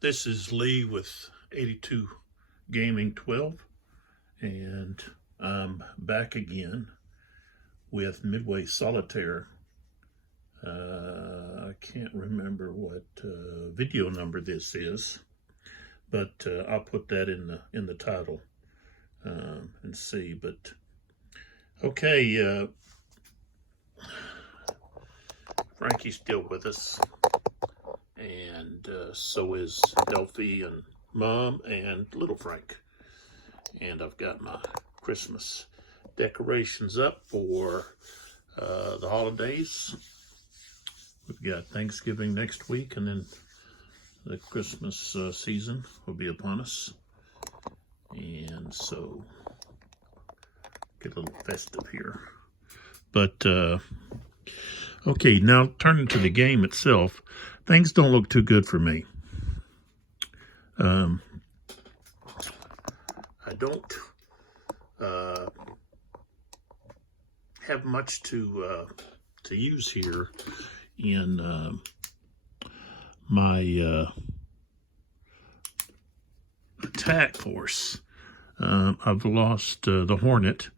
This is Lee with 82 Gaming 12, and I'm back again with Midway Solitaire. I can't remember what video number this is, but I'll put that in the title and see. But okay, Frankie's still with us, and so is Delphi and Mom and little Frank. And I've got my Christmas decorations up for the holidays. We've got Thanksgiving next week, and then the Christmas season will be upon us. And so, get a little festive here. But, okay, now turning to the game itself, things don't look too good for me. I don't have much to use here in my attack force. I've lost the Hornet,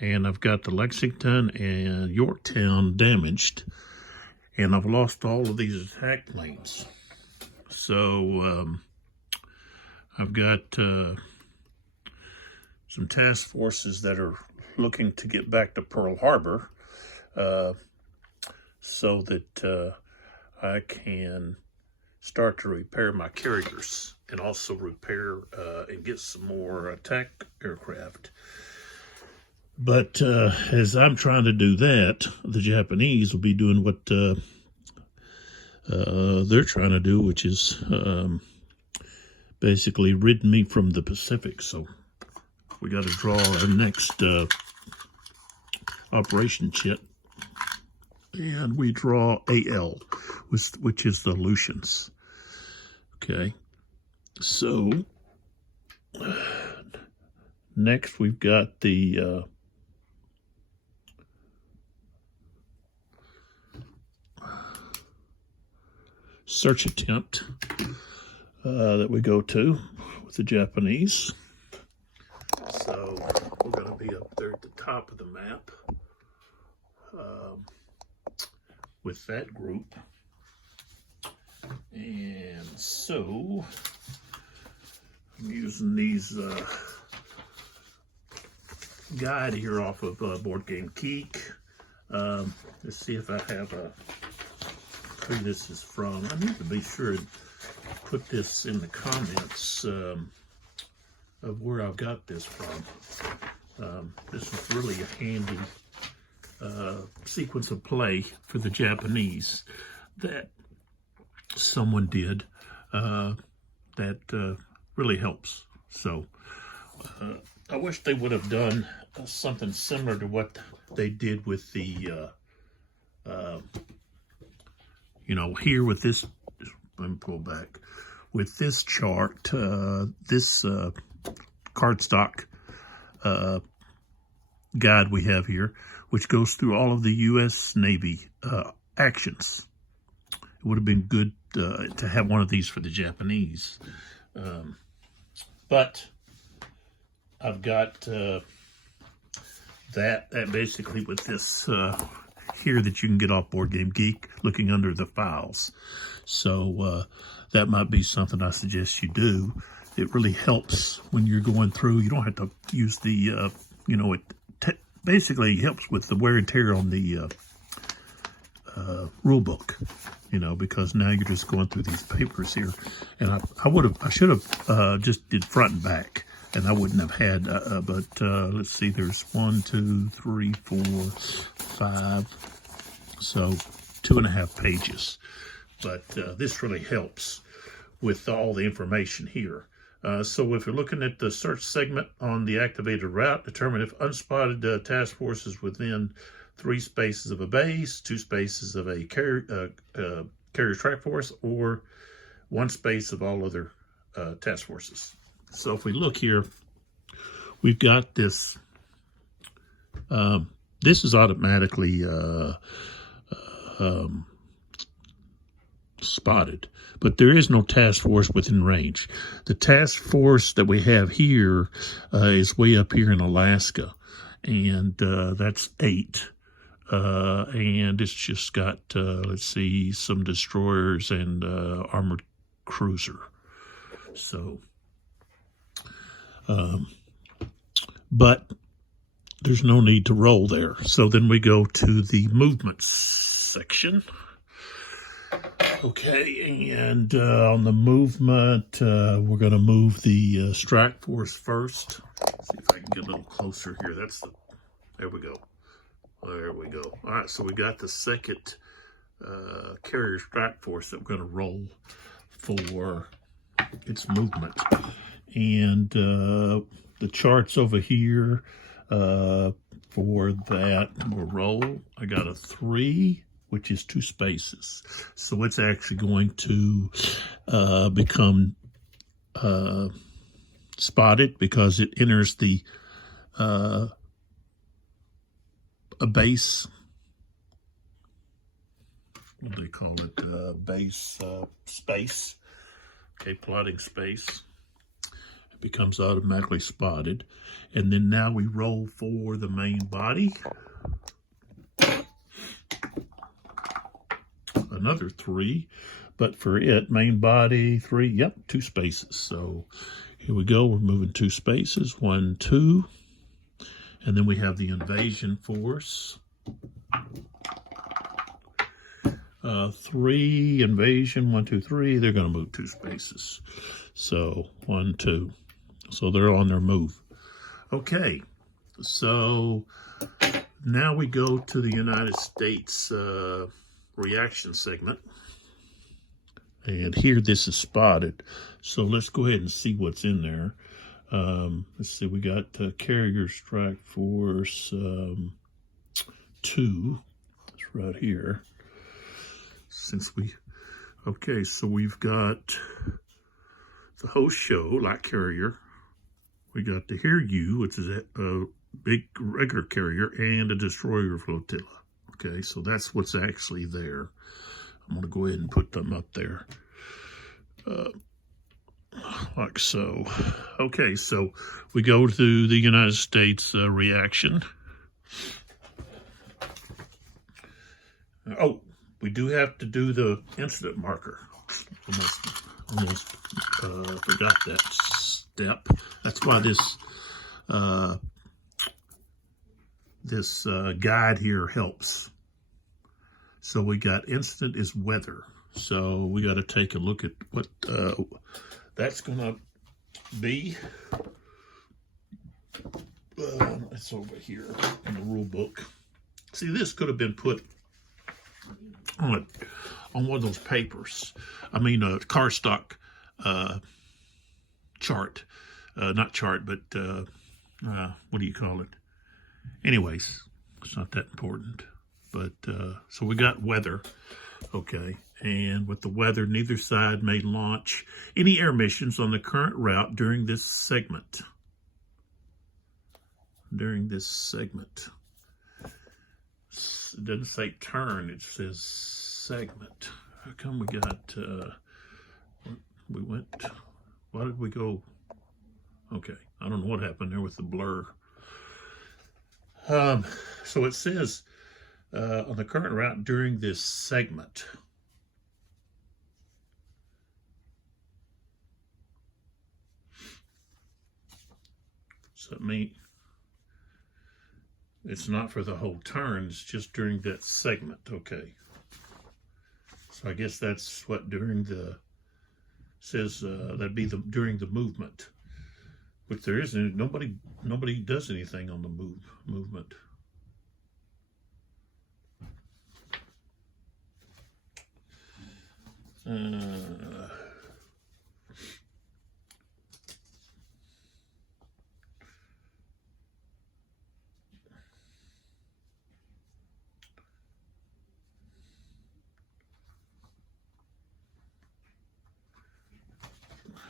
and I've got the Lexington and Yorktown damaged, and I've lost all of these attack planes. So I've got some task forces that are looking to get back to Pearl Harbor so that I can start to repair my carriers and also repair and get some more attack aircraft. But as I'm trying to do that, the Japanese will be doing what they're trying to do, which is basically rid me from the Pacific. So we got to draw our next operation chit, and we draw AL, which is the Aleutians. Okay, so next we've got the search attempt that we go to with the Japanese. So we're going to be up there at the top of the map with that group. And so I'm using these guide here off of Board Game Geek. Let's see if I have who this is from. I need to be sure to put this in the comments of where I've got this from. This is really a handy sequence of play for the Japanese that someone did that really helps. So I wish they would have done something similar to what they did with the here with this. Let me pull back with this chart, this cardstock guide we have here, which goes through all of the U.S. Navy actions. It would have been good to have one of these for the Japanese, but I've got that basically with this here that you can get off Board Game Geek, looking under the files. So that might be something I suggest you do. It really helps when you're going through. You don't have to use the, it basically helps with the wear and tear on the rule book, because now you're just going through these papers here. And I should have just did front and back, and I wouldn't have had, but let's see, there's 1, 2, 3, 4, 5, so 2.5 pages. But this really helps with all the information here. So if you're looking at the search segment on the activated route, determine if unspotted task force is within 3 spaces of a base, 2 spaces of a carrier track force, or 1 space of all other task forces. So if we look here, we've got this. This is automatically spotted. But there is no task force within range. The task force that we have here is way up here in Alaska, and that's 8. And it's just got, let's see, some destroyers and armored cruiser. So, but there's no need to roll there. So then we go to the movement section. Okay, and on the movement, we're going to move the strike force first. Let's see if I can get a little closer here. There we go. There we go. All right, so we got the second carrier strike force that we're going to roll for its movement. And the charts over here for that will roll. I got a 3, which is 2 spaces. So it's actually going to become spotted because it enters the a base. What do they call it? Base space. Okay, plotting space. It becomes automatically spotted. And then now we roll for the main body. Another 3, but for it, main body 3, yep, 2 spaces. So here we go, we're moving 2 spaces, 1, 2, and then we have the invasion force. 3, invasion, 1, 2, 3, they're going to move 2 spaces. So 1, 2, so they're on their move. Okay, so now we go to the United States reaction segment, and here this is spotted, so let's go ahead and see what's in there. Let's see, we got carrier strike force 2. It's right here. Okay, so we've got the host show, light carrier. We got the Hear You, which is a big regular carrier, and a destroyer flotilla. Okay, so that's what's actually there. I'm going to go ahead and put them up there. Like so. Okay, so we go to the United States reaction. Oh, we do have to do the incident marker. Almost forgot that step. That's why this guide here helps. So we got instant is weather. So we got to take a look at what that's going to be. It's over here in the rule book. See, this could have been put on one of those papers. I mean, a cardstock chart. Not chart, but what do you call it? Anyways, it's not that important. But so we got weather. Okay, and with the weather, neither side may launch any air missions on the current route during this segment. It doesn't say turn, it says segment. How come we got, why did we go? Okay, I don't know what happened there with the blur. So it says, on the current route during this segment. So it means it's not for the whole turn, it's just during that segment. Okay. So I guess that's what during the, says that'd be during the movement. But there isn't, nobody does anything on the movement.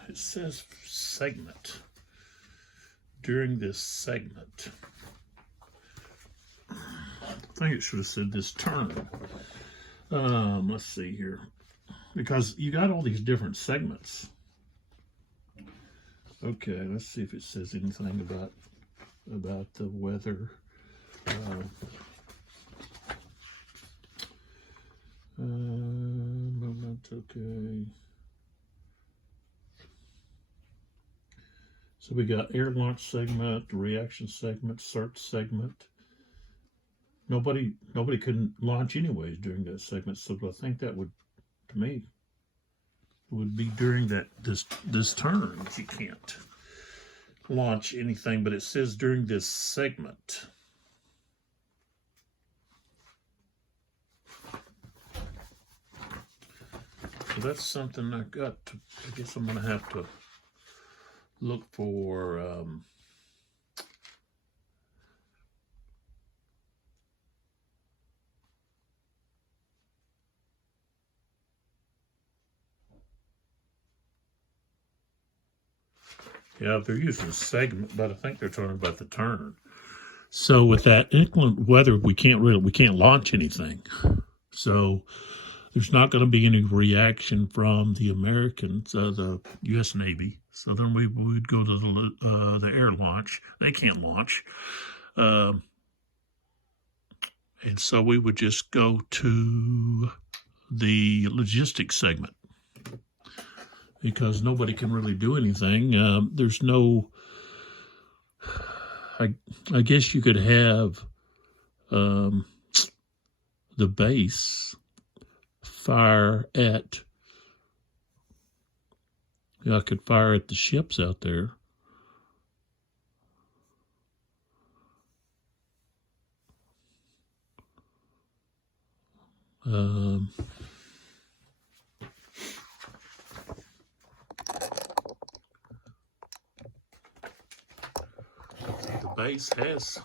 It says segment. During this segment. I think it should have said this turn. Let's see here. because you got all these different segments. Okay, let's see if it says anything about the weather. Moment, okay. So we got air launch segment, reaction segment, search segment. Nobody couldn't launch anyways during that segment, so I think that would, to me, would be during this turn. You can't launch anything, but it says during this segment. So that's something I got to, I guess I'm going to have to look for yeah, they're using a segment, but I think they're talking about the turn. So with that inclement weather, we can't launch anything. So there's not going to be any reaction from the Americans, the U.S. Navy. So then we would go to the air launch. They can't launch, and so we would just go to the logistics segment because nobody can really do anything. There's no. I guess you could have the base fire at. I could fire at the ships out there. The base has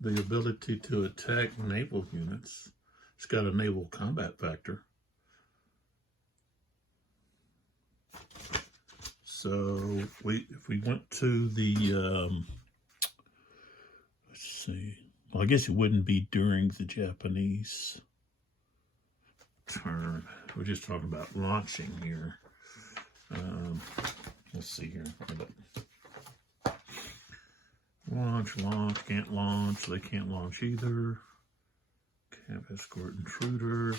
the ability to attack naval units. It's got a naval combat factor. So if we went to the let's see. Well, I guess it wouldn't be during the Japanese turn. We're just talking about launching here. Let's see here. Launch, can't launch. They can't launch either. Camp escort intruder.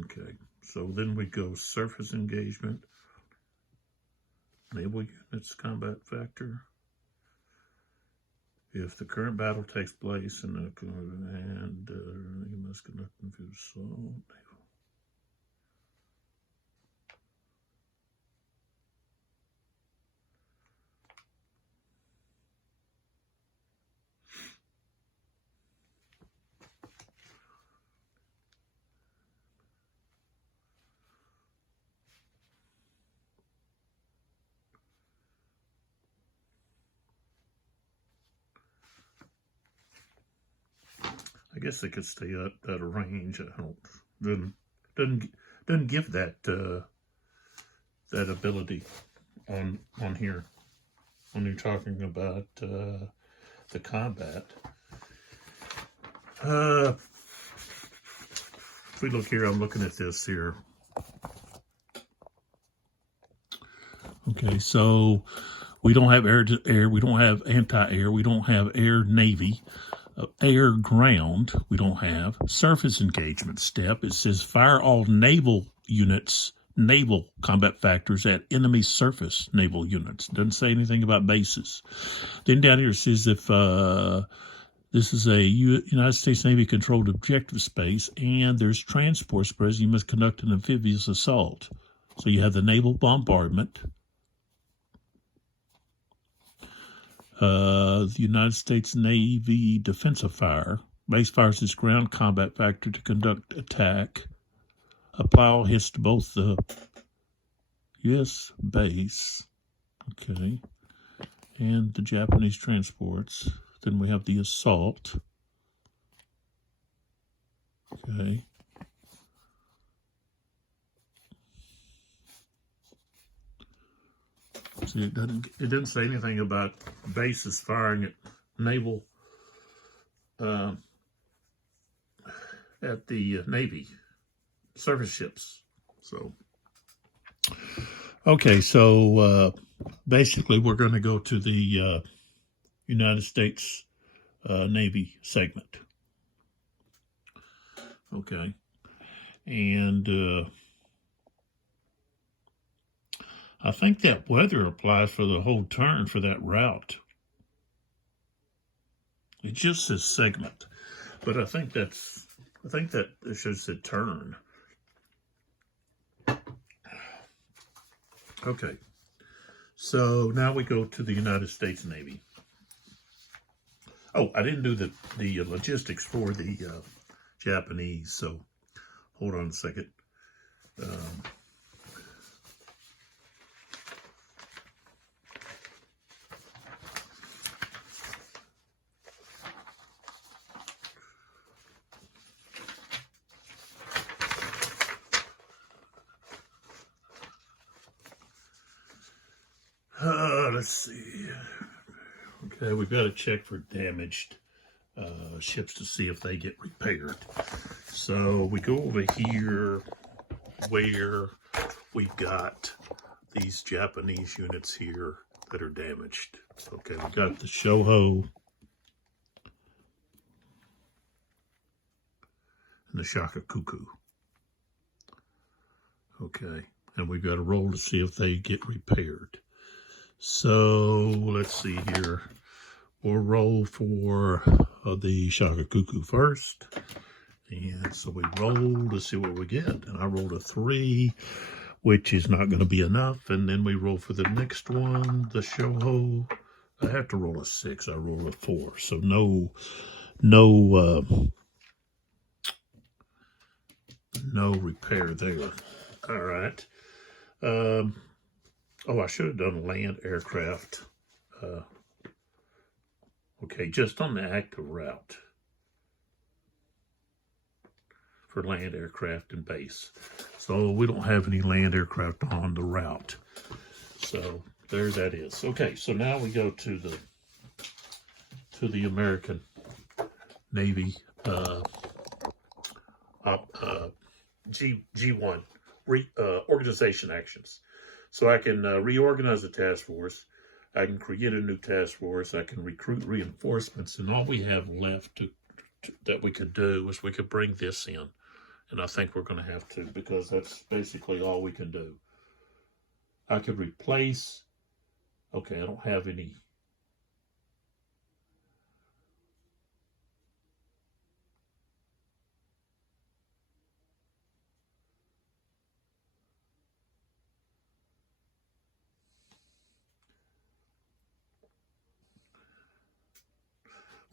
Okay, so then we go surface engagement. Naval units combat factor. If the current battle takes place you must conduct infused assault. I guess they could stay at a range. I don't doesn't give that that ability on here when you're talking about the combat. If we look here, I'm looking at this here. Okay, so we don't have air to air, we don't have anti-air, we don't have air navy. Air ground, we don't have. Surface engagement step, it says fire all naval units, naval combat factors at enemy surface naval units. Doesn't say anything about bases. Then down here it says if this is a United States Navy controlled objective space and there's transports present, you must conduct an amphibious assault. So you have the naval bombardment. The United States Navy defensive fire. Base fires its ground combat factor to conduct attack. Apply all hits to both the U.S. base, okay, and the Japanese transports. Then we have the assault, okay. See, it didn't say anything about bases firing at naval, at the Navy surface ships. So, okay, so basically we're going to go to the United States Navy segment. Okay, and I think that weather applies for the whole turn for that route. It just says segment, but I think that it should say turn. Okay, so now we go to the United States Navy. Oh, I didn't do the logistics for the Japanese, so hold on a second. Let's see. Okay, we've got to check for damaged ships to see if they get repaired. So we go over here where we've got these Japanese units here that are damaged. Okay, we got the Shoho and the Shakakuku. Okay, and we've got to roll to see if they get repaired. So let's see here. We'll roll for the Shakakuku first. And so we roll to see what we get. And I rolled a 3, which is not going to be enough. And then we roll for the next one, the Shoho. I have to roll a 6. I rolled a 4. So no repair there. All right. Oh, I should have done land aircraft. Okay, just on the active route for land aircraft and base. So we don't have any land aircraft on the route. So there that is. Okay, so now we go to the American Navy G1 organization actions. So I can reorganize the task force. I can create a new task force. I can recruit reinforcements. And all we have left that we could do is we could bring this in. And I think we're going to have to, because that's basically all we can do. I could replace. Okay, I don't have any.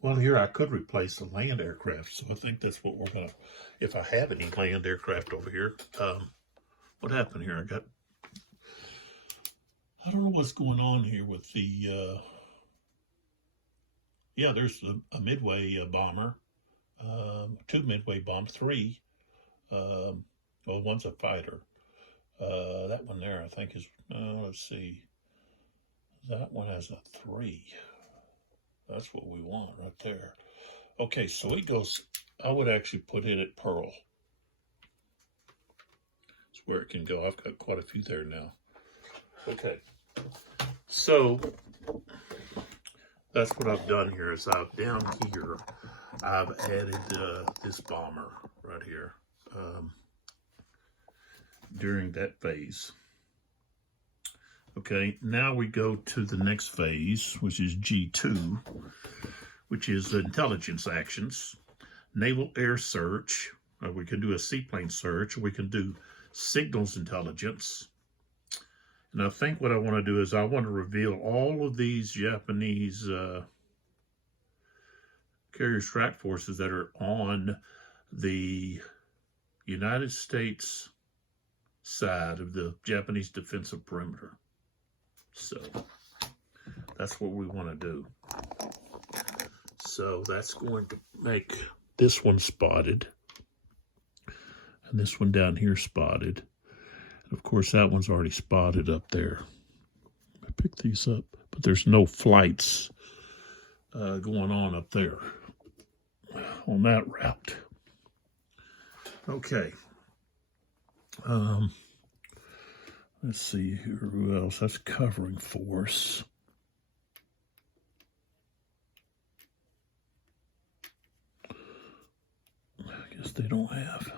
Well, here I could replace the land aircraft, so I think that's what we're gonna. If I have any land aircraft over here, what happened here? I don't know what's going on here with the. Yeah, there's a Midway bomber, 2 Midway bombs, 3. Well, one's a fighter. That one there, I think is. Let's see. That one has a 3. That's what we want right there. Okay, so it goes, I would actually put it at Pearl. That's where it can go. I've got quite a few there now. Okay, so that's what I've done here is down here, I've added this bomber right here during that phase. Okay, now we go to the next phase, which is G2, which is intelligence actions, naval air search. We can do a seaplane search. We can do signals intelligence. And I think what I want to do is I want to reveal all of these Japanese carrier strike forces that are on the United States side of the Japanese defensive perimeter. So that's what we want to do. So that's going to make this one spotted and this one down here spotted. And of course, that one's already spotted up there. pick these up, but there's no flights going on up there on that route. Okay. Let's see here, who else? That's covering force. I guess they don't have.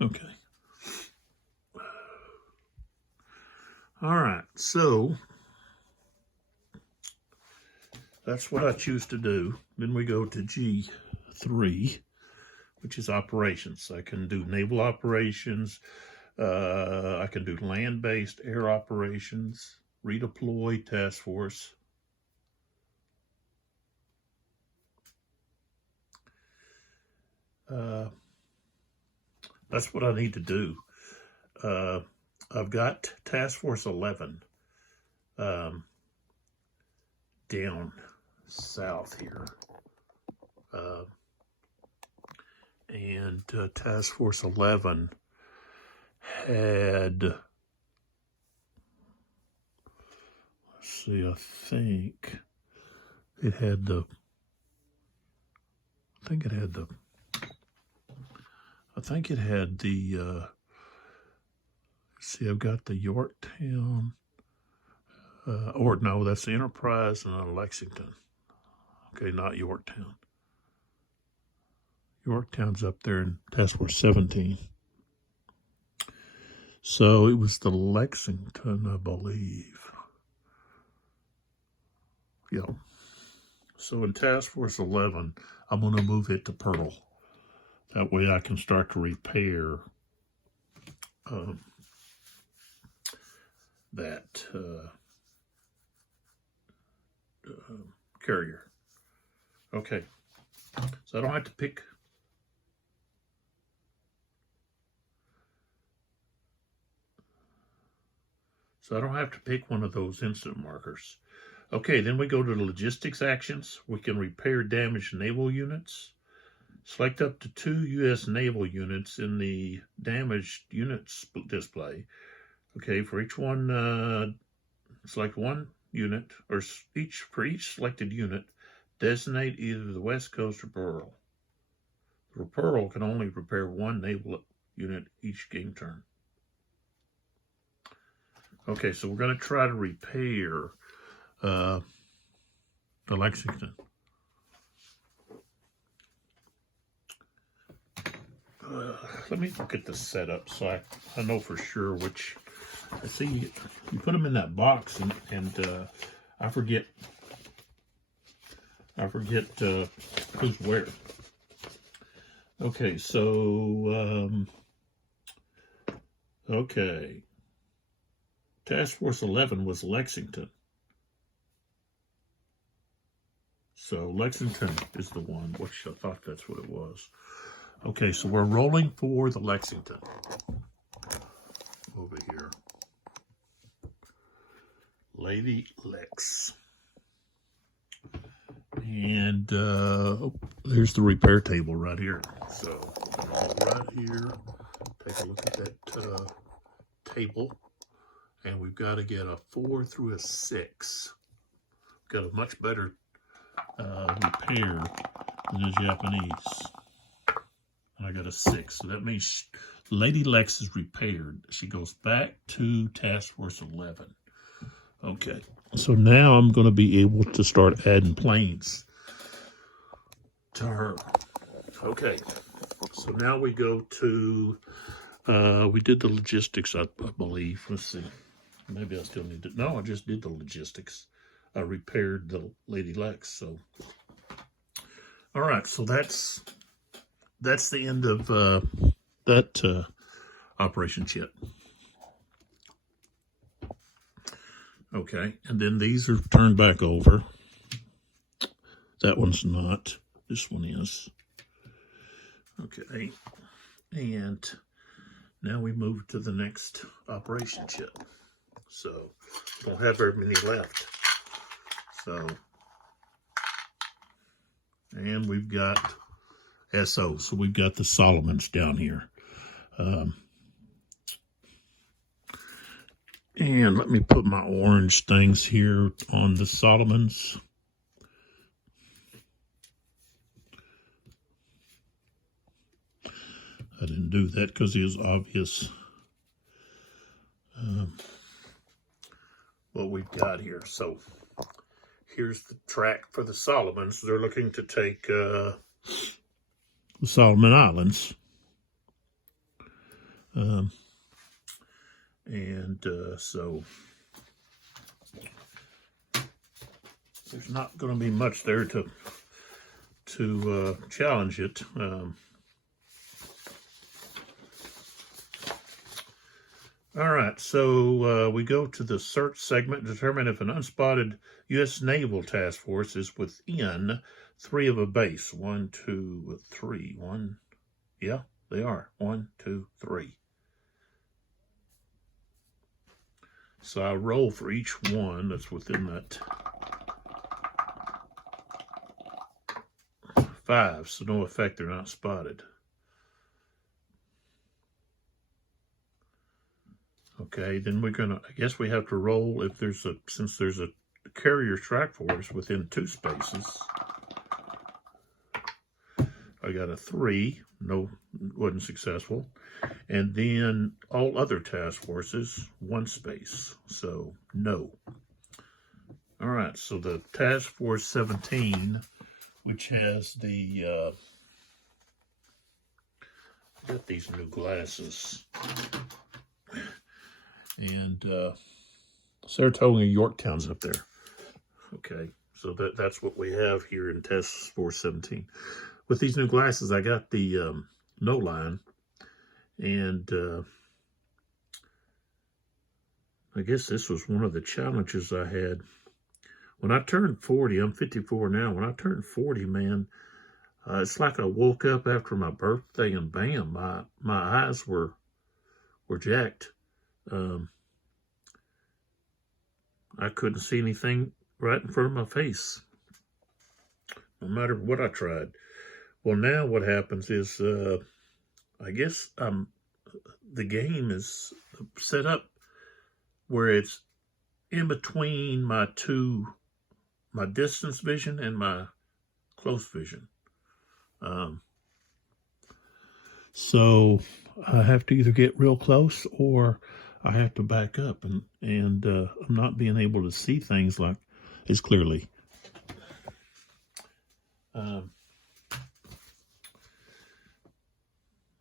Okay. All right, so that's what I choose to do. Then we go to G3, which is operations. I can do naval operations. I can do land-based air operations, redeploy task force. That's what I need to do. I've got Task Force 11 down south here. And Task Force 11 had, let's see, I think it had the, see, I've got the Yorktown, or no, that's the Enterprise and Lexington. Okay, not Yorktown. Yorktown's up there in Task Force 17. So it was the Lexington, I believe. Yeah. So in Task Force 11, I'm going to move it to Pearl. That way I can start to repair that carrier. Okay. So I don't have to pick. So I don't have to pick one of those incident markers. Okay, then we go to the logistics actions. We can repair damaged naval units. Select up to 2 U.S. naval units in the damaged units display. Okay, for each one, select one unit, or for each selected unit, designate either the West Coast or Pearl. The Pearl can only repair one naval unit each game turn. Okay, so we're going to try to repair the Lexington. Let me look at the setup so I know for sure which. I see you put them in that box and I forget who's where. Okay, so okay. Task Force 11 was Lexington. So Lexington is the one, which I thought that's what it was. Okay, so we're rolling for the Lexington. Over here. Lady Lex. And there's the repair table right here. So right here, take a look at that table. And we've got to get a 4 through a 6. We've got a much better repair than the Japanese. And I got a 6. So that means Lady Lex is repaired. She goes back to Task Force 11. Okay. So now I'm going to be able to start adding planes to her. Okay. So now we go to, we did the logistics, I believe. Let's see. Maybe I still need to, no, I just did the logistics. I repaired the Lady Lex, so. All right, so that's the end of that Operation Chit. Okay, and then these are turned back over. That one's not. This one is. Okay, and now we move to the next Operation Chit. So, don't have very many left. So, and we've got SO. So we've got the Solomons down here. And let me put my orange things here on the Solomons. I didn't do that because it was obvious what we've got here. So here's the track for the Solomons. They're looking to take the Solomon Islands. So there's not going to be much there to challenge it. All right, so we go to the search segment, determine if an unspotted U.S. Naval Task Force is within 3 of a base. 1, 2, 3. 1, yeah, they are. 1, 2, 3. So I roll for each one that's within that 5, so no effect, they're not spotted. Okay, then we're gonna, I guess we have to roll if there's a, since there's a carrier strike force within 2 spaces. I got a 3, no, wasn't successful. And then all other task forces, 1 space, so no. All right, so the task force 17, which has the, got these new glasses. And Saratoga, Yorktown's up there. Okay, so that's what we have here in Task Force 17. With these new glasses, I got the no line, and I guess this was one of the challenges I had. When I turned 40, I'm 54 now. When I turned 40, man, it's like I woke up after my birthday and bam, my eyes were jacked. I couldn't see anything right in front of my face, no matter what I tried. Well, now what happens is, I guess the game is set up where it's in between my distance vision and my close vision. So I have to either get real close or I have to back up, and I'm not being able to see things like as clearly.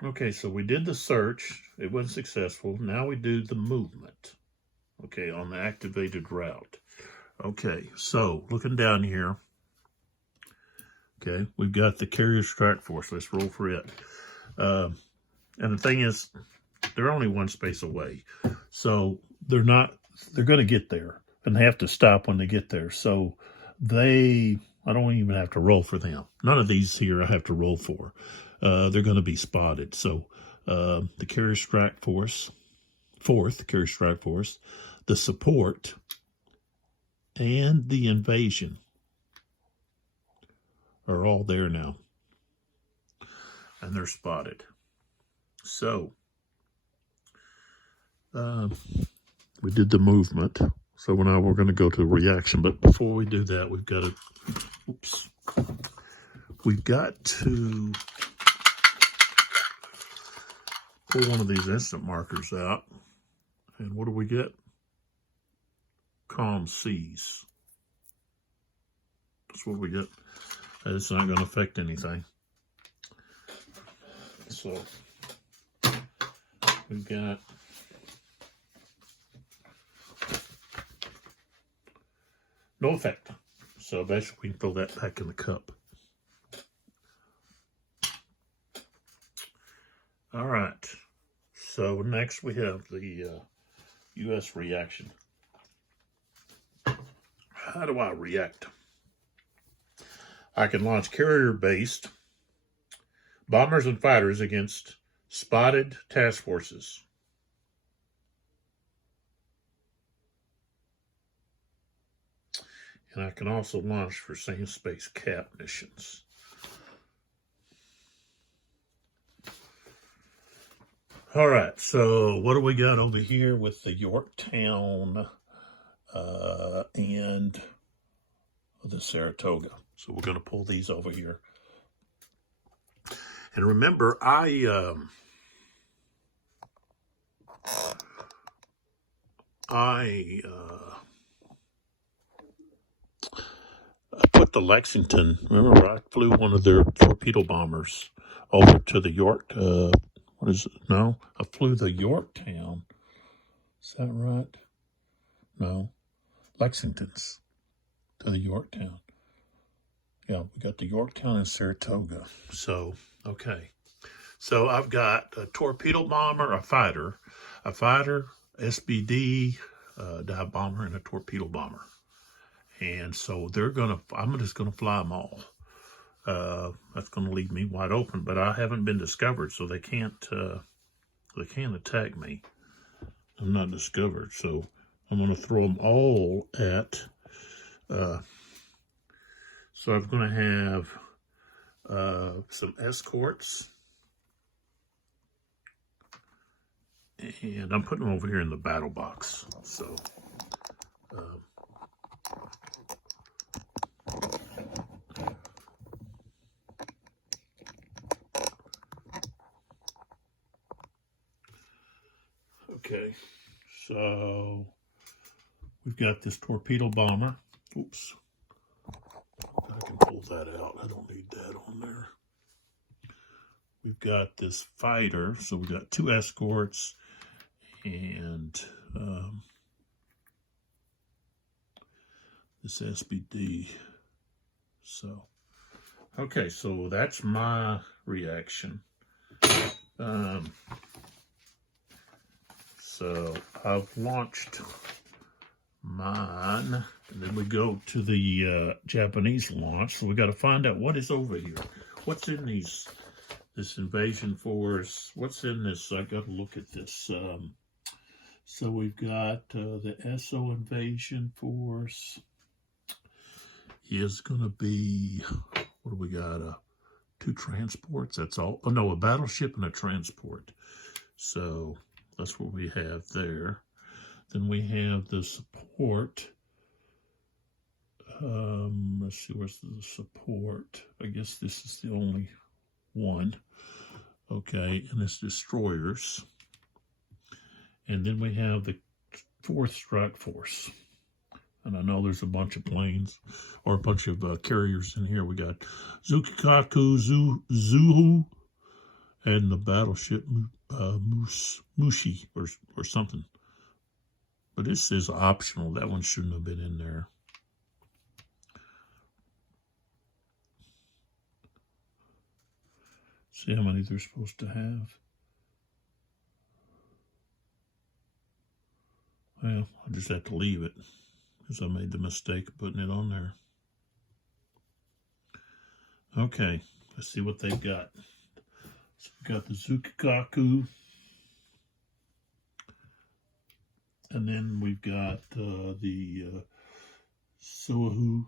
Okay, so we did the search. It wasn't successful. Now we do the movement, okay, on the activated route. Okay, so looking down here, okay, we've got the carrier strike force. Let's roll for it. And the thing is, they're only 1 space away. So they're going to get there, and they have to stop when they get there. So I don't even have to roll for them. None of these here I have to roll for. They're going to be spotted. So the carrier strike force, 4th carrier strike force, the support, and the invasion are all there now. And they're spotted. So we did the movement. So now we're going to go to reaction. But before we do that, we've got to pull one of these instant markers out. And what do we get? Calm seas. That's what we get. It's not going to affect anything. So we've got no effect. So basically we can throw that back in the cup. All right. So next we have the U.S. reaction. How do I react? I can launch carrier-based bombers and fighters against spotted task forces. And I can also launch for same space cap missions. All right, so what do we got over here with the Yorktown and the Saratoga? So we're going to pull these over here. And remember, I put the Lexington. Remember, I flew one of their torpedo bombers over to the York. What is it? No, I flew the Yorktown. Is that right? No, Lexington's to the Yorktown. Yeah, we got the Yorktown and Saratoga. So, okay. So I've got a torpedo bomber, a fighter, SBD, dive bomber, and a torpedo bomber. And so I'm just gonna fly them all. That's gonna leave me wide open, but I haven't been discovered, so they can't attack me. I'm not discovered, so I'm gonna throw them all at. So I'm gonna have some escorts, and I'm putting them over here in the battle box. So. Okay, so we've got this torpedo bomber. Oops, I can pull that out. I don't need that on there. We've got this fighter, so we've got two escorts and this SBD. So, okay, so that's my reaction. So I've launched mine, and then we go to the Japanese launch. So we got to find out what is over here. What's in this invasion force? What's in this? I got to look at this. So we've got the SO invasion force is going to be, what do we got? 2 transports. That's all. Oh no, a battleship and a transport. So that's what we have there. Then we have the support. Let's see, where's the support? I guess this is the only one. Okay, and it's destroyers. And then we have the 4th strike force. And I know there's a bunch of planes or a bunch of carriers in here. We got Zukikaku, Zuhu, and the battleship Mushi or something. But this is optional. That one shouldn't have been in there. See how many they're supposed to have. Well, I just have to leave it because I made the mistake of putting it on there. Okay, let's see what they've got. So we got the Zukikaku. And then we've got the Sohu.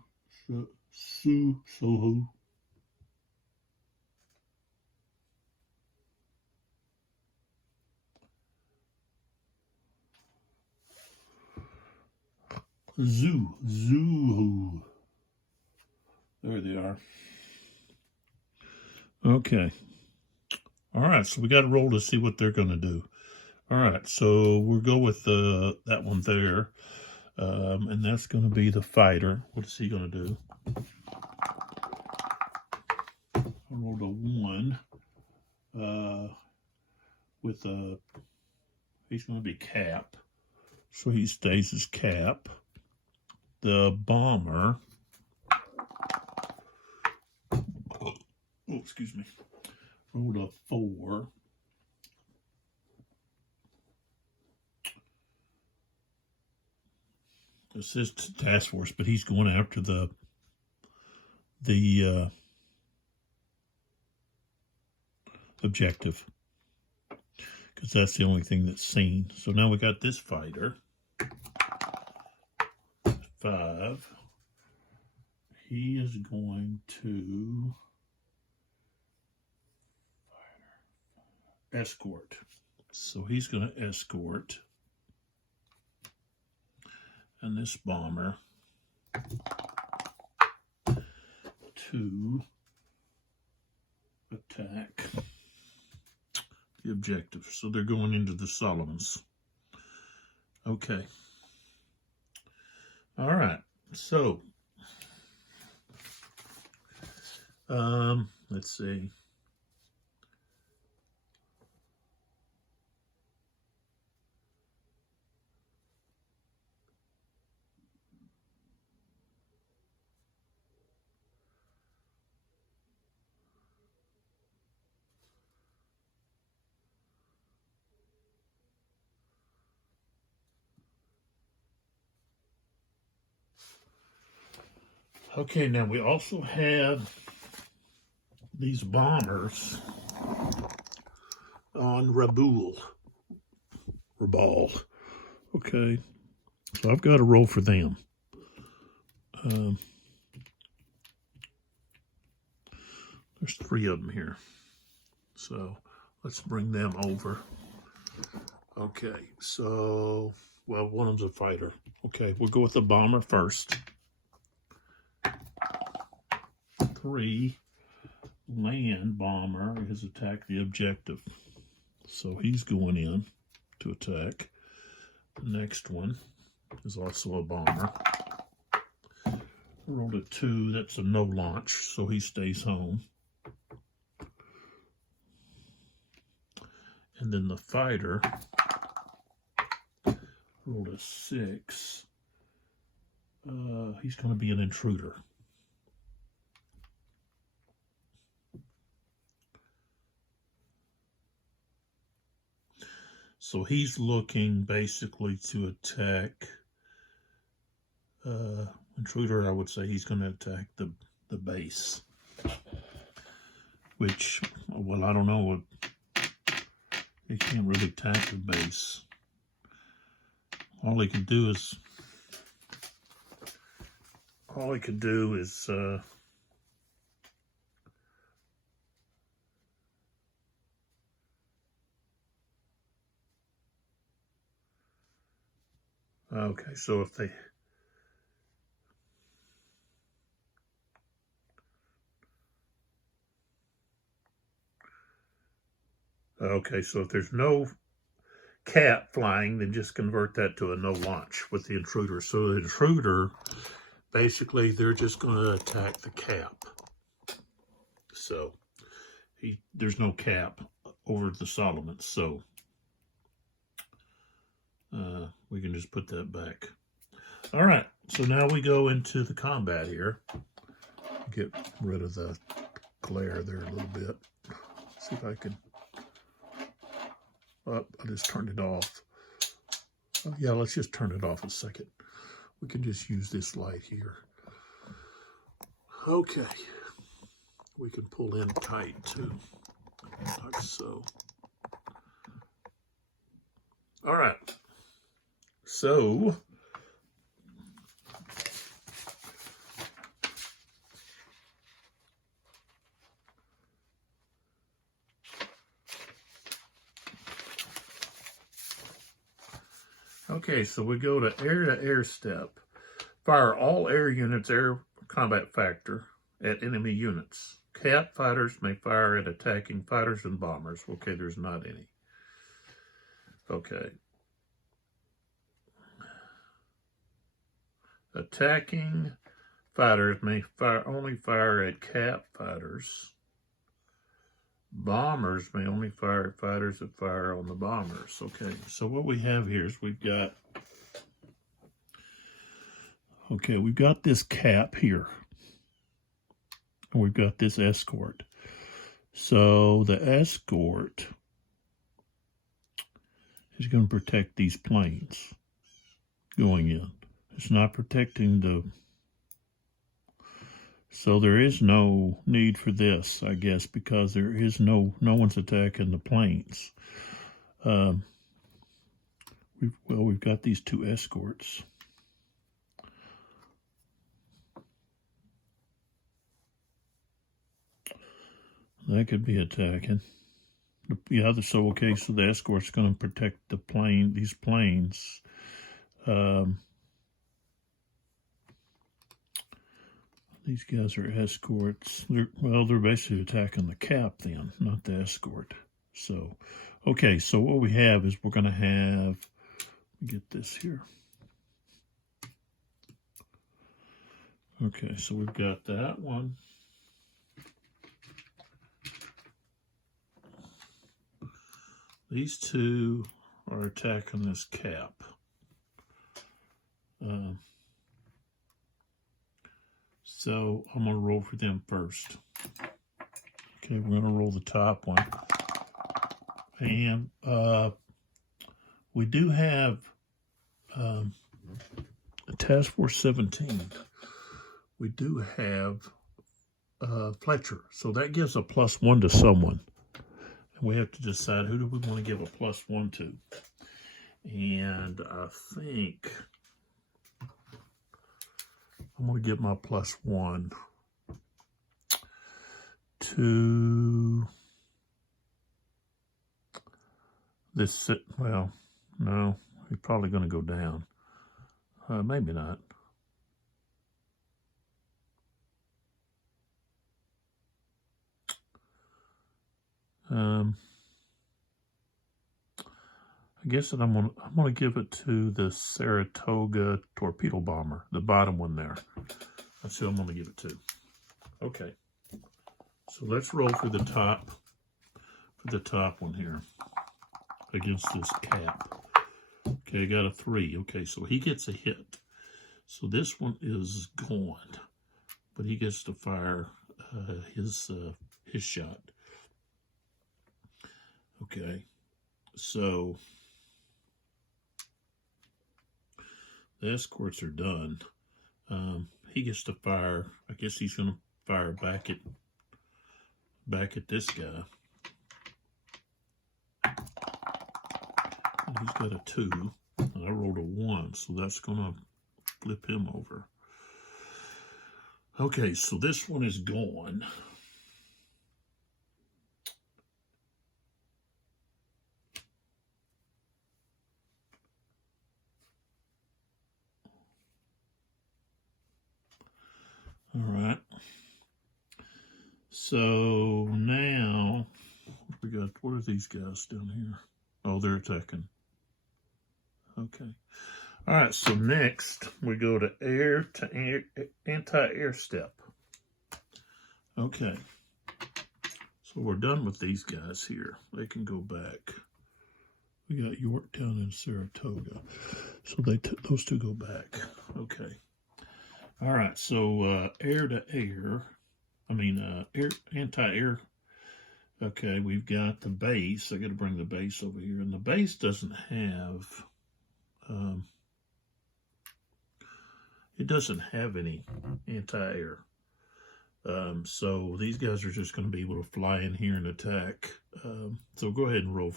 Zuhu. There they are. Okay. All right, so we got to roll to see what they're going to do. All right, so we'll go with that one there. And that's going to be the fighter. What is he going to do? I rolled a 1 with a, he's going to be cap. So he stays as cap. The bomber, oh, excuse me, rolled a 4. This is task force, but he's going after the objective because that's the only thing that's seen. So now we got this fighter. 5. He is going to escort. So he's going to escort. And this bomber to attack the objective. So they're going into the Solomons. Okay. All right. So, let's see. Okay, now we also have these bombers on Rabul. Okay, so I've got a roll for them. There's 3 of them here. So let's bring them over. Okay, so, well, one of them's a fighter. Okay, we'll go with the bomber first. 3 land bomber has attacked the objective. So he's going in to attack. The next one is also a bomber. Rolled a 2, that's a no launch, so he stays home. And then the fighter rolled a 6. He's going to be an intruder. So he's looking basically to attack, intruder, I would say he's going to attack the base. Which, well, I don't know, he can't really attack the base. All he can do is, okay, so if they, okay, so if there's no cat flying, then just convert that to a no launch with the intruder. So the intruder, basically, they're just going to attack the cap. So there's no cap over the Solomons, so we can just put that back. All right, so now we go into the combat here. Get rid of the glare there a little bit. See if I can. Oh, I just turned it off. Yeah, let's just turn it off a second. We can just use this light here. Okay. We can pull in tight too, like so. All right. So, okay, so we go to air step. Fire all air units air combat factor at enemy units. Cat fighters may fire at attacking fighters and bombers. Okay, there's not any. Okay. Attacking fighters may only fire at cat fighters. Bombers may only fire at fighters that fire on the bombers. Okay, so what we have here is we've got this cap here. And we've got this escort. So the escort is going to protect these planes going in. It's not protecting the... So there is no need for this, I guess, because there is no one's attacking the planes. We've got these 2 escorts. That could be attacking. Yeah, so okay, so the escort's going to protect the plane, these planes. These guys are escorts. They're basically attacking the cap then, not the escort. So, okay, so what we have is we're going to have, get this here. Okay, so we've got that one. These two are attacking this cap. So I'm going to roll for them first. Okay, we're going to roll the top one. And we do have a Task Force 17. We do have Fletcher. So that gives a +1 to someone. And we have to decide who do we want to give a +1 to. And I think I'm going to give my +1 to this. Well, no, he's probably going to go down. Maybe not. I guess that I'm gonna give it to the Saratoga torpedo bomber, the bottom one there. That's who I'm gonna give it to. Okay, so let's roll for the top one here against this cap. Okay, I got a 3. Okay, so he gets a hit. So this one is gone, but he gets to fire his shot. Okay, so the escorts are done. He gets to fire. I guess he's going to fire back at this guy. And he's got a 2, and I rolled a 1, so that's going to flip him over. Okay, so this one is gone. All right. So now we got, what are these guys down here? Oh, they're attacking. Okay. All right. So next we go to air anti-air step. Okay. So we're done with these guys here. They can go back. We got Yorktown and Saratoga. So those two go back. Okay. All right, so air to air, air anti-air. Okay, we've got the base. I got to bring the base over here, and the base doesn't have. It doesn't have any anti-air. So these guys are just going to be able to fly in here and attack. So go ahead and roll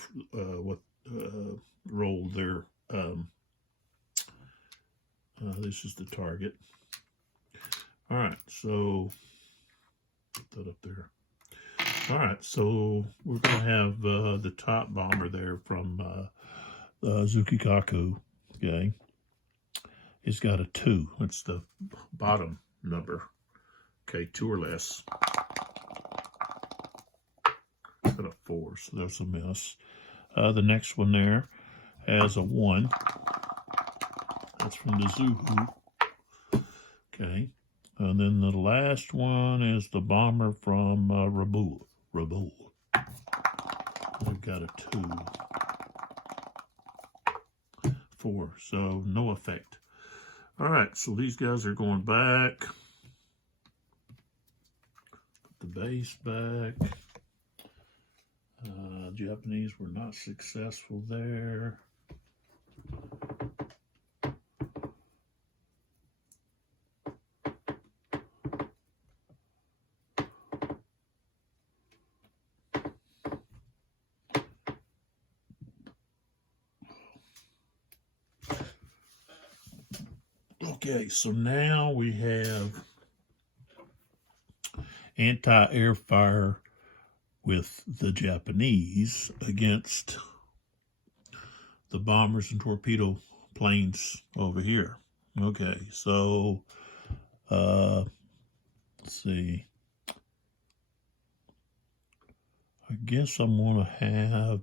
roll their. This is the target. All right, so put that up there. All right, so we're going to have the top bomber there from Zukikaku, okay? It's got a 2. It's the bottom number. Okay, 2 or less. Got a 4, so that's a miss. The next one there has a 1. That's from the Zuhu. Okay. And then the last one is the bomber from Rabaul. We've got a 2. 4, so no effect. All right, so these guys are going back. Put the base back. Japanese were not successful there. Okay, so now we have anti-air fire with the Japanese against the bombers and torpedo planes over here. Okay, so let's see. I guess I'm going to have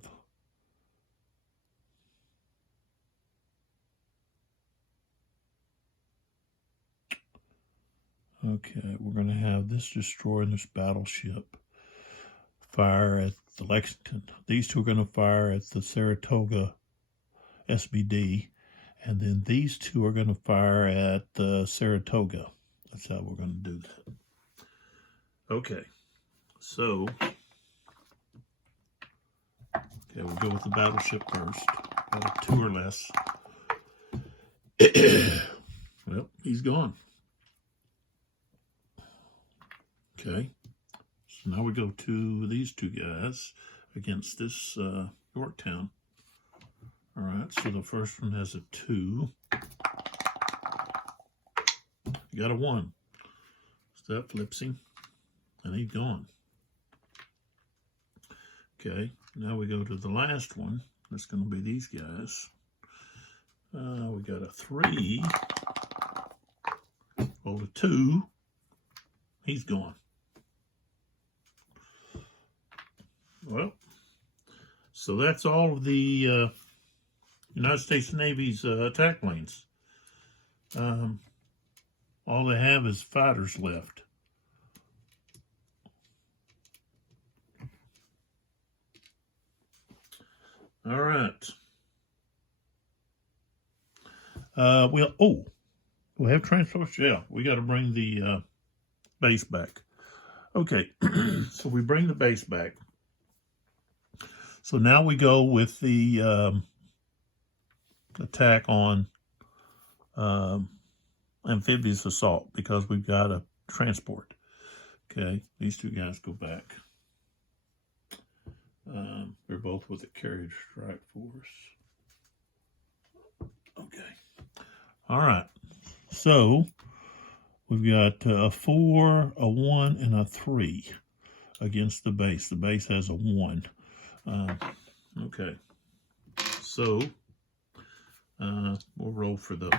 we're going to have this destroyer and this battleship fire at the Lexington. These two are going to fire at the Saratoga SBD, and then these two are going to fire at the Saratoga. That's how we're going to do that. Okay, so we'll go with the battleship first. About 2 or less. Well, he's gone. Okay, so now we go to these two guys against this Yorktown. All right, so the first one has a 2. You got a 1. So that flips him, and he's gone. Okay, now we go to the last one. That's going to be these guys. We got a 3. Rolled a 2. He's gone. Well, so that's all of the United States Navy's attack planes. All they have is fighters left. All right. We have transports. Yeah, we got to bring the base back. Okay, so we bring the base back. So now we go with the attack on amphibious assault because we've got a transport. Okay, these two guys go back. They're both with the carrier strike force. Okay. All right. So we've got a 4, a 1, and a 3 against the base. The base has a 1. Okay. So we'll roll for the.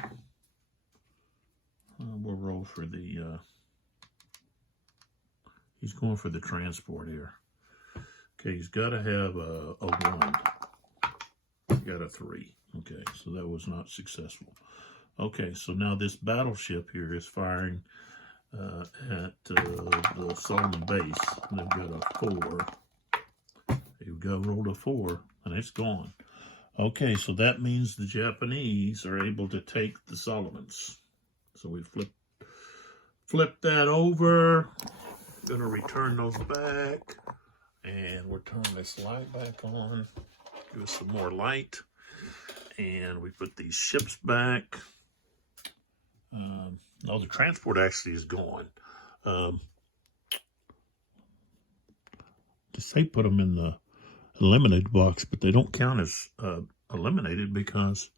He's going for the transport here. Okay, he's got to have a 1. Got a 3. Okay, so that was not successful. Okay, so now this battleship here is firing at the Solomon base. And they've got a 4. There you go, rolled a 4, and it's gone. Okay, so that means the Japanese are able to take the Solomons. So we flip that over. Gonna return those back. And we'll turn this light back on. Give us some more light. And we put these ships back. No, the transport actually is gone. Just say put them in the eliminated box, but they don't count as eliminated because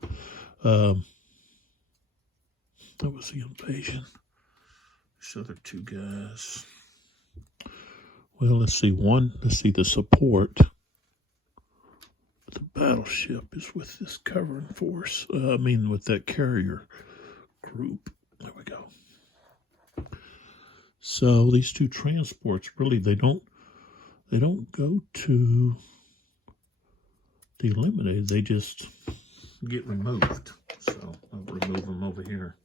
that was the invasion. These other 2 guys. Well, let's see. Let's see the support. The battleship is with this covering force. With that carrier group. There we go. So these 2 transports really they don't go to the eliminated. They just get removed. So I'll remove them over here.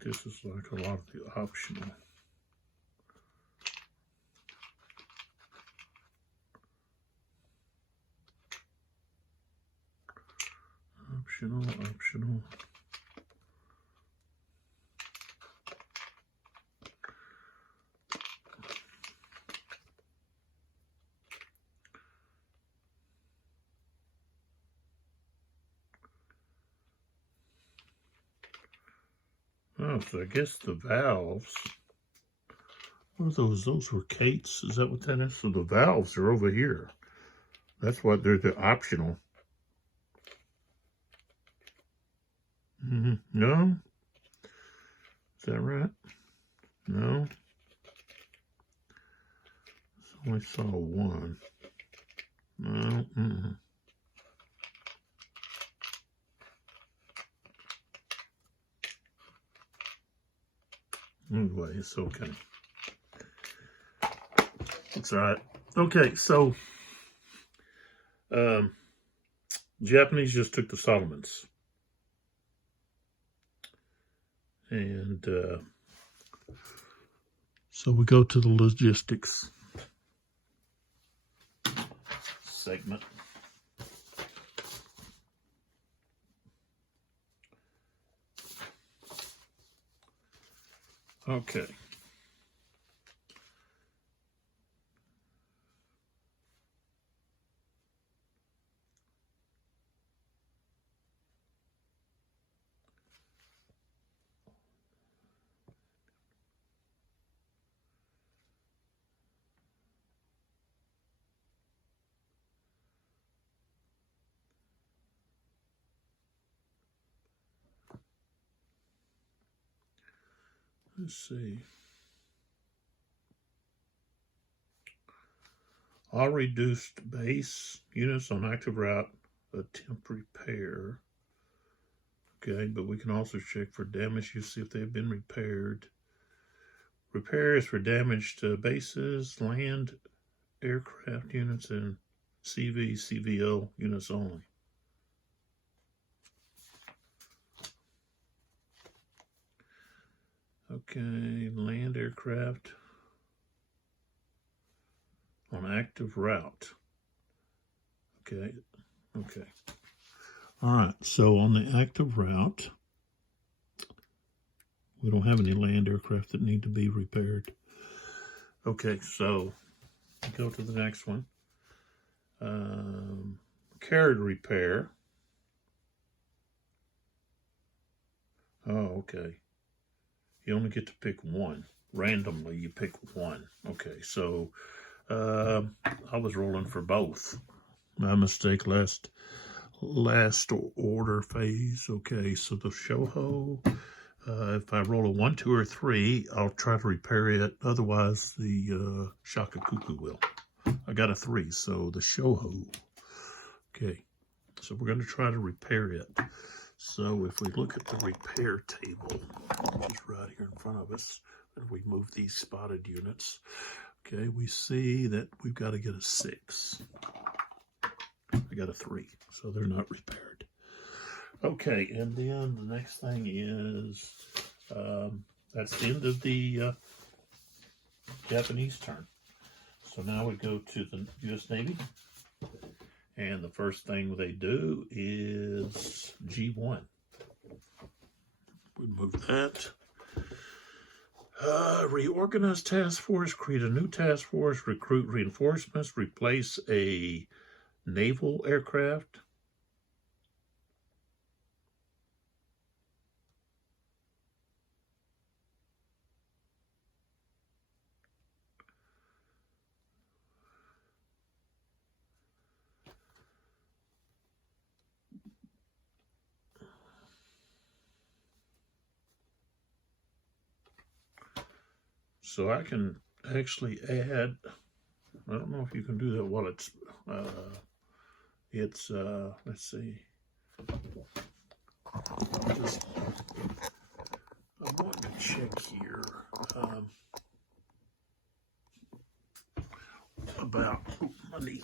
This is like a lot of the optional. Optional. Oh, so I guess the valves. What are those? Those were Kate's. Is that what that is? So the valves are over here. That's what they're the optional. No? Is that right? No? I only saw one. No? Anyway, it's okay. It's all right. Okay, so Japanese just took the Solomons. And so we go to the logistics segment. Okay. Let's see. All reduced base units on active route attempt repair. Okay, but we can also check for damage. You see if they've been repaired. Repairs for damaged bases, land, aircraft units, and CVO units only. Okay, land aircraft on active route. Okay. All right, so on the active route, we don't have any land aircraft that need to be repaired. Okay, so go to the next one. Carrier repair. Oh, okay. You only get to pick one. Randomly, you pick one. Okay, so I was rolling for both. My mistake last order phase. Okay, so the Shoho, if I roll a 1, 2, or 3, I'll try to repair it. Otherwise, the Shakakuku will. I got a 3, so the Shoho. Okay, so we're going to try to repair it. So if we look at the repair table, which is right here in front of us, and we move these spotted units, okay, we see that we've got to get a 6. I got a 3, so they're not repaired. Okay, and then the next thing is, that's the end of the Japanese turn. So now we go to the U.S. Navy. And the first thing they do is G1. We move that. Reorganize task force, create a new task force, recruit reinforcements, replace a naval aircraft. So I can actually add, I don't know if you can do that while it's let's see. I'm wanting to check here about money.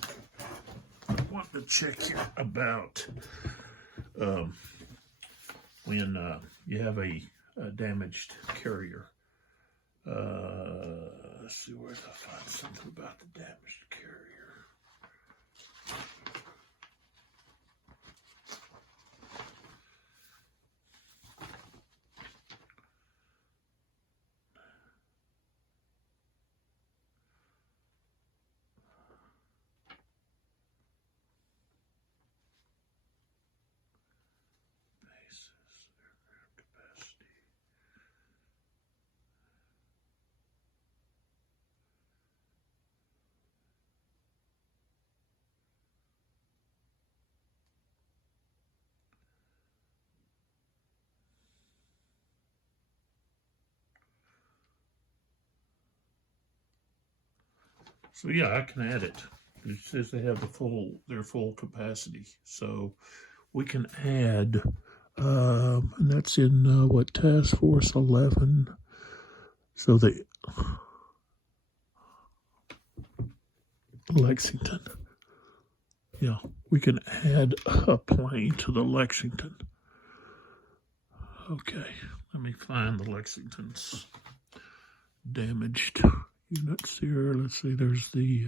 I want to check here about when you have a damaged carrier. Let's see where I find something about the damaged carrier. So yeah, I can add it. It says they have their full capacity. So we can add, and that's in what, Task Force 11. So the Lexington. Yeah, we can add a plane to the Lexington. Okay, let me find the Lexington's damaged units here. Let's see, there's the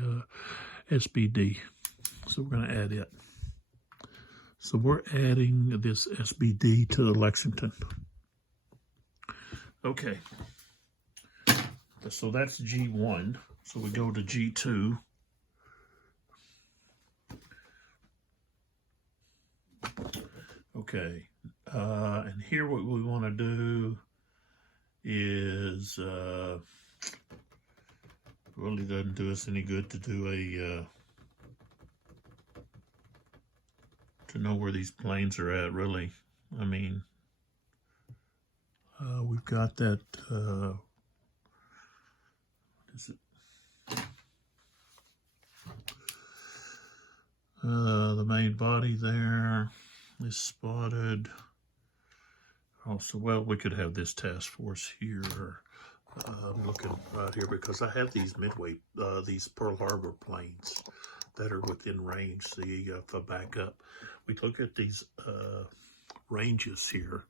SBD. So we're going to add it. So we're adding this SBD to the Lexington. Okay. So that's G1. So we go to G2. Okay. And here what we want to do is really doesn't do us any good to do a to know where these planes are at, really. I mean, we've got that what is it? The main body there is spotted. Also, well, we could have this task force here. I'm looking right here because I have these Midway, these Pearl Harbor planes that are within range. See, if I back up, we look at these ranges here.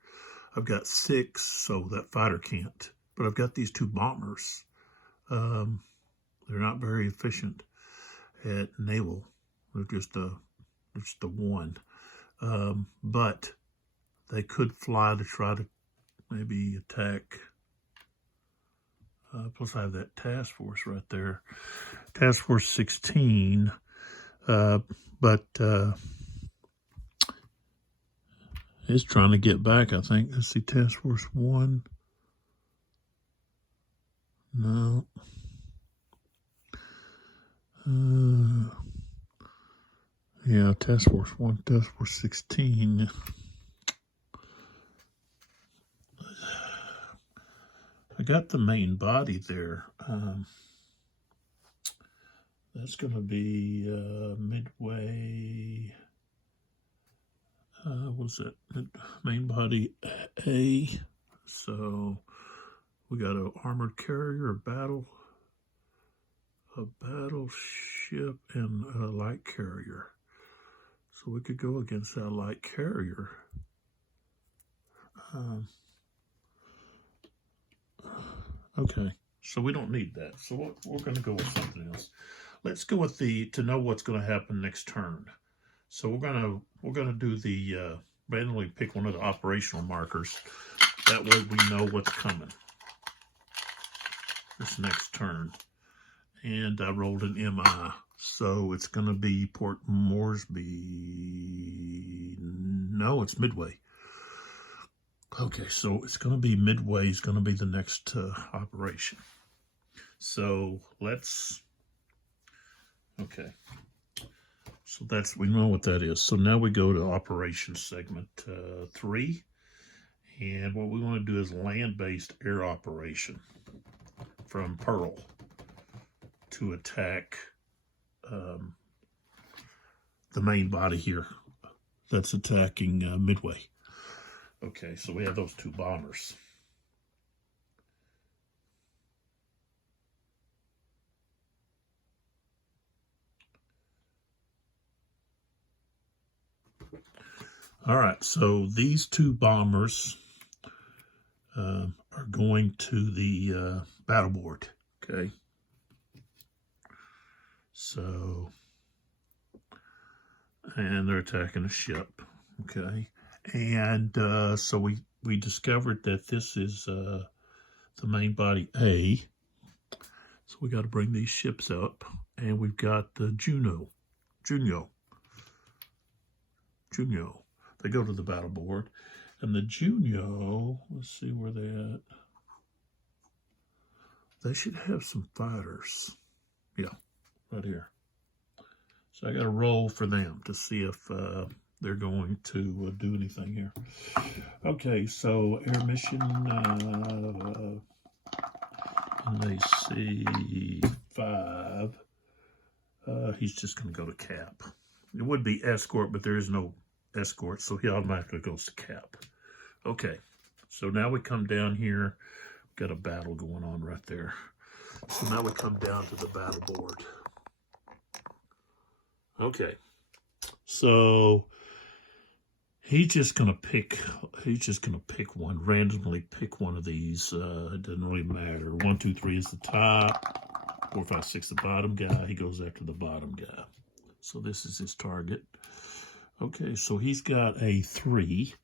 I've got 6, so that fighter can't. But I've got these 2 bombers. They're not very efficient at naval. They're just the one. But they could fly to try to maybe attack. Plus, I have that task force right there, Task Force 16. But it's trying to get back, I think. Let's see, Task Force 1. No. Yeah, Task Force 1, Task Force 16. I got the main body there. That's going to be Midway. What's it? Main body A. So we got an armored carrier, a battleship, and a light carrier. So we could go against that light carrier. Okay, so we don't need that. So we're going to go with something else. Let's go with to know what's going to happen next turn. So we're gonna do the randomly pick one of the operational markers. That way we know what's coming this next turn. And I rolled an MI, so it's going to be Port Moresby. No, it's Midway. Okay, so it's going to be Midway is going to be the next operation. So let's, okay. So we know what that is. So now we go to Operations Segment 3. And what we want to do is land-based air operation from Pearl to attack the main body here that's attacking Midway. Okay, so we have those 2 bombers. All right, so these 2 bombers are going to the battle board, okay? So, and they're attacking a ship, okay? And so we discovered that this is the main body A. So we got to bring these ships up, and we've got the Juno. They go to the battle board, and the Juno, let's see where they're at. They should have some fighters. Yeah, right here. So I got to roll for them to see if they're going to do anything here. Okay, so air mission, let me see, 5. he's just going to go to cap. It would be escort, but there is no escort, so he automatically goes to cap. Okay, so now we come down here. Got a battle going on right there. So now we come down to the battle board. Okay, so he's just gonna pick one, randomly pick one of these. It doesn't really matter. 1, 2, 3 is the top. 4, 5, 6 the bottom guy. He goes after the bottom guy. So this is his target. Okay, so he's got a 3.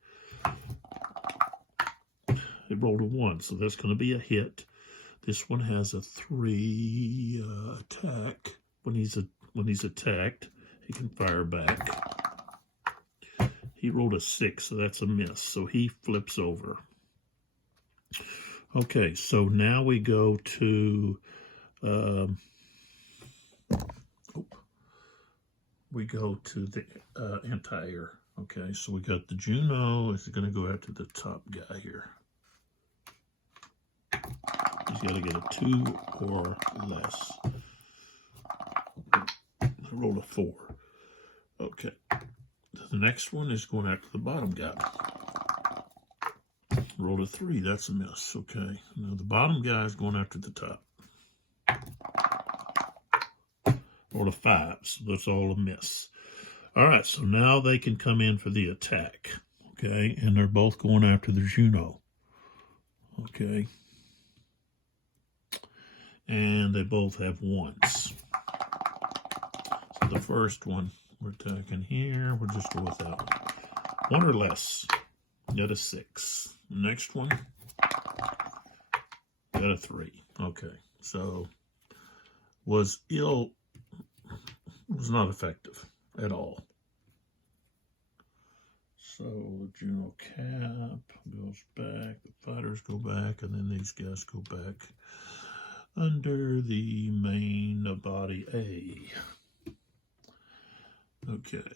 It rolled a 1, so that's going to be a hit. This one has a 3 attack. When he's attacked, he can fire back. He rolled a 6, so that's a miss. So he flips over. Okay, so now we go to the anti-air. Okay, so we got the Juno. Is going to go after the top guy here. He's got to get a 2 or less. I rolled a 4. Okay. The next one is going after the bottom guy. Rolled a 3. That's a miss. Okay. Now the bottom guy is going after the top. Rolled a 5. So that's all a miss. All right. So now they can come in for the attack. Okay. And they're both going after the Juno. Okay. And they both have 1s. So the first one, we're attacking here. We'll just go with that one. 1 or less. Got a 6. Next one, got a 3. Okay, so was not effective at all. So the Juno cap goes back, the fighters go back, and then these guys go back under the main body A. Okay.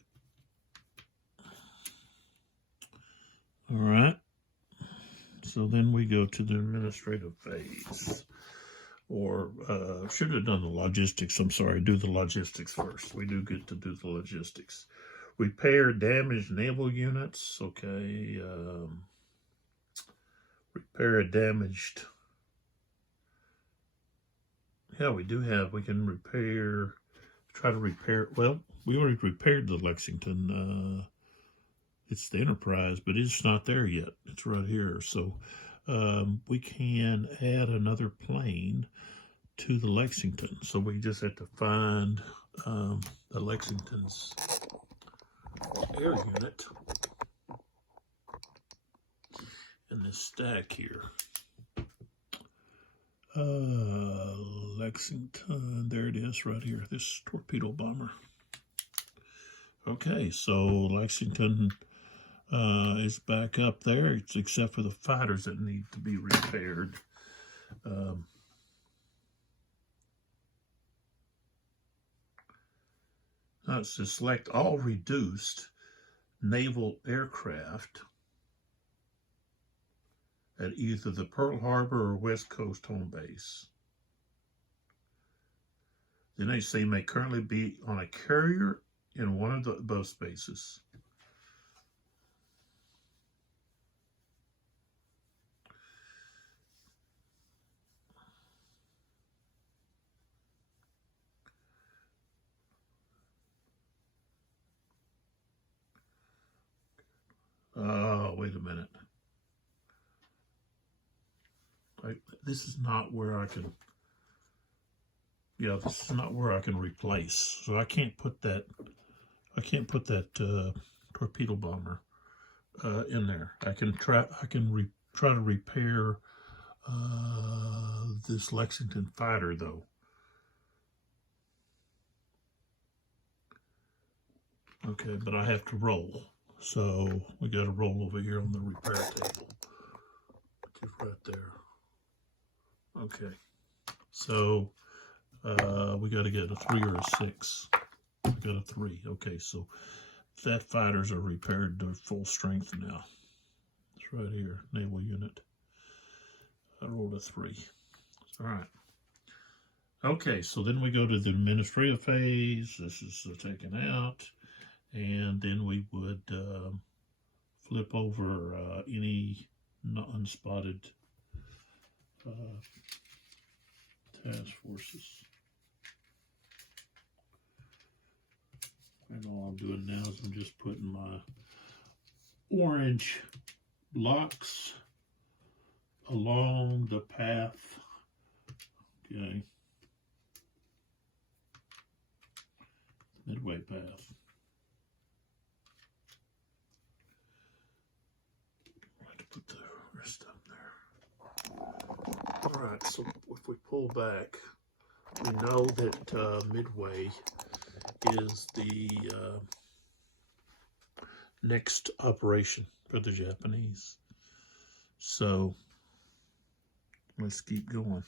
All right. So then we go to the administrative phase. Or should have done the logistics. I'm sorry, do the logistics first. We do get to do the logistics. Repair damaged naval units. Okay. Repair a damaged... Yeah, we can repair, try to repair, well, we already repaired the Lexington. It's the Enterprise, but it's not there yet. It's right here. So we can add another plane to the Lexington. So we just have to find the Lexington's air unit in this stack here. Lexington, there it is right here, this torpedo bomber. Okay, so Lexington is back up there, except for the fighters that need to be repaired. Now it says select all reduced naval aircraft at either the Pearl Harbor or West Coast home base. Then they say may currently be on a carrier in one of the above spaces. Oh, wait a minute. This is not where I can, this is not where I can replace. So I can't put that, torpedo bomber in there. I can try to repair this Lexington fighter though. Okay, but I have to roll. So we got to roll over here on the repair table. Just right there. Okay, so we got to get a 3 or a 6. We got a 3. Okay, so that fighters are repaired to full strength now. It's right here, naval unit. I rolled a 3. All right. Okay, so then we go to the administrative phase. This is taken out. And then we would flip over any unspotted task forces. And all I'm doing now is I'm just putting my orange blocks along the path. Okay. Midway path. Put the rest up there. All right, so if we pull back, we know that Midway is the next operation for the Japanese. So let's keep going.